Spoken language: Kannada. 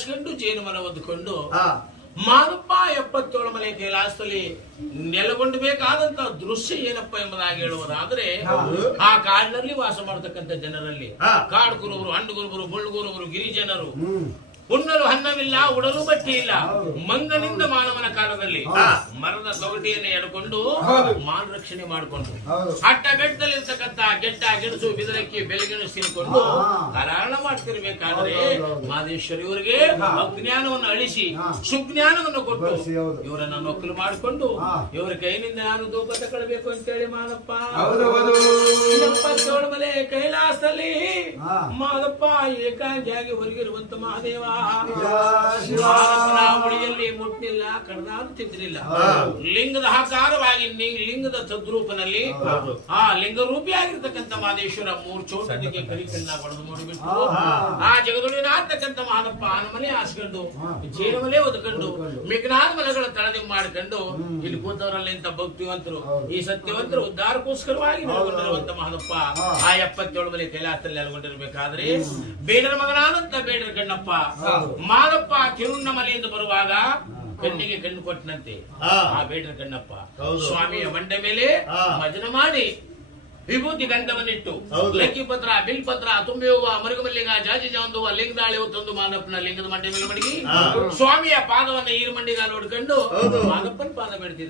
ಹಾಸ್ಕೊಂಡು ಜೇನು ಮನ ಒದ್ದುಕೊಂಡು ಮಾದಪ್ಪ 77 ಮಲೆ ಕೈಲಾಸದಲ್ಲಿ ನೆಲೆಗೊಂಡು ಬೇಕಾದಂತ ದೃಶ್ಯ ಏನಪ್ಪ ಎಂಬುದಾಗಿ ಹೇಳುವುದಾದ್ರೆ ಆ ಕಾಡಿನಲ್ಲಿ ವಾಸ ಮಾಡತಕ್ಕಂಥ ಜನರಲ್ಲಿ ಕಾಡು ಕುರುಬರು, ಹಣ್ಣು ಕುರುಬರು, ಮುಳ್ಳು ಕುರುಬರು, ಗಿರಿಜನರು ಉಣ್ಣಲು ಅನ್ನವಿಲ್ಲ, ಉಡಲು ಬಟ್ಟೆ ಇಲ್ಲ. ಮಂಗನಿಂದ ಮಾನವನ ಕಾಲದಲ್ಲಿ ಮರದ ತೊಗಟಿಯನ್ನು ಎಡ್ಕೊಂಡು ಮಾನ ರಕ್ಷಣೆ ಮಾಡಿಕೊಂಡು ಅಟ್ಟಗಟ್ಟದಲ್ಲಿರ್ತಕ್ಕಂಥ ಗೆಡ್ಡ ಗೆಣಸು ಬಿದರಕ್ಕಿ ಬೆಳಗೆಣಸು ತಿನ್ಕೊಂಡು ಕಾರಣ ಮಾಡ್ತಿರ್ಬೇಕಾದ್ರೆ ಮಾದೇಶ್ವರಿ ಇವರಿಗೆ ಅಜ್ಞಾನವನ್ನು ಅಳಿಸಿ ಸುಜ್ಞಾನವನ್ನು ಕೊಟ್ಟು ಇವರನ್ನ ನೊಕ್ಕಲು ಮಾಡಿಕೊಂಡು ಇವರ ಕೈನಿಂದ ನಾನು ಧೂಪ ತಗೊಳ್ಬೇಕು ಅಂತೇಳಿ ಮಾದಪ್ಪ 77 ಮಲೆ ಕೈಲಾಸದಲ್ಲಿ ಮಾದಪ್ಪ ಏಕಾಂಗಿಯಾಗಿ ಹೊರಗಿರುವಂತ ಮಹಾದೇವ ಉಳಿಯಲ್ಲಿ ಮುಟ್ಟಿಲ್ಲ, ಕಡದಾರು ತಿಂದಿರಲಿಲ್ಲ. ಲಿಂಗದ ಆಕಾರವಾಗಿ ಲಿಂಗದ ತದ್ರೂಪನಲ್ಲಿ ಆ ಲಿಂಗರೂಪಿಯಾಗಿರ್ತಕ್ಕಂಥ ಮಹದೇಶ್ವರ 3 ಚೋಟಕ್ಕೆ ಕರಿಕನ್ನ ಹೊಡೆದು ನೋಡಿಬಿಟ್ಟು ಆ ಜಗದೊಳಿನಾಗ್ತಕ್ಕಂಥ ಮಾದಪ್ಪ ಮನೆ ಹಾಸ್ಕೊಂಡು ಜೇವಲೇ ಒದ್ಕೊಂಡು ಮಿಗ್ನಾದ ಮನೆಗಳ ತಳದಿ ಮಾಡ್ಕೊಂಡು ಇಲ್ಲಿ ಕೂತವರಲ್ಲಿ ಇಂತ ಭಕ್ತಿವಂತರು, ಈ ಸತ್ಯವಂತರು ಉದ್ಧಾರಕ್ಕೋಸ್ಕರವಾಗಿ ನೆಲೆಗೊಂಡಿರುವಂತ ಮಹದಪ್ಪ ಆ 77 ಮಲೆ ಕೈಲಾಸದಲ್ಲಿ ನೆಲೆಗೊಂಡಿರ್ಬೇಕಾದ್ರೆ ಬೇಡರ ಮಗನಾದಂತ ಬೇಡರ ಕಣ್ಣಪ್ಪ ಮಾದಪ್ಪ ಕಿರುಣ್ಣ ಮನೆಯಿಂದ ಬರುವಾಗ ಕಣ್ಣಿಗೆ ಕಣ್ಣು ಕೊಟ್ಟನಂತೆ ಆ ಬೇಡರ ಕಣ್ಣಪ್ಪ ಸ್ವಾಮಿಯ ಮಂಡೆ ಮೇಲೆ ಭಜನ ಮಾಡಿ ವಿಭೂತಿ ಗಂಧವನ್ನಿಟ್ಟು ಲಕ್ಕಿ ಪತ್ರ, ಬಿಲ್ ಪತ್ರ, ತುಂಬಿ ಹೂವ, ಮರುಗಮಲ್ಲಿಗ, ಜಾಜಿ ಜಾಂದುವ, ಲಿಂಗದಾಳಿ ತಂದು ಮಾದಪ್ಪನ ಲಿಂಗದ ಮಂಡೆ ಮೇಲೆ ಮಡಗಿ ಸ್ವಾಮಿಯ ಪಾದವನ್ನ ಈರು ಮಂಡಿಗಾಲ ಹೊಡ್ಕೊಂಡು ಮಾದಪ್ಪನ ಪಾದ ಬೆಳೆದಿದ್ದ.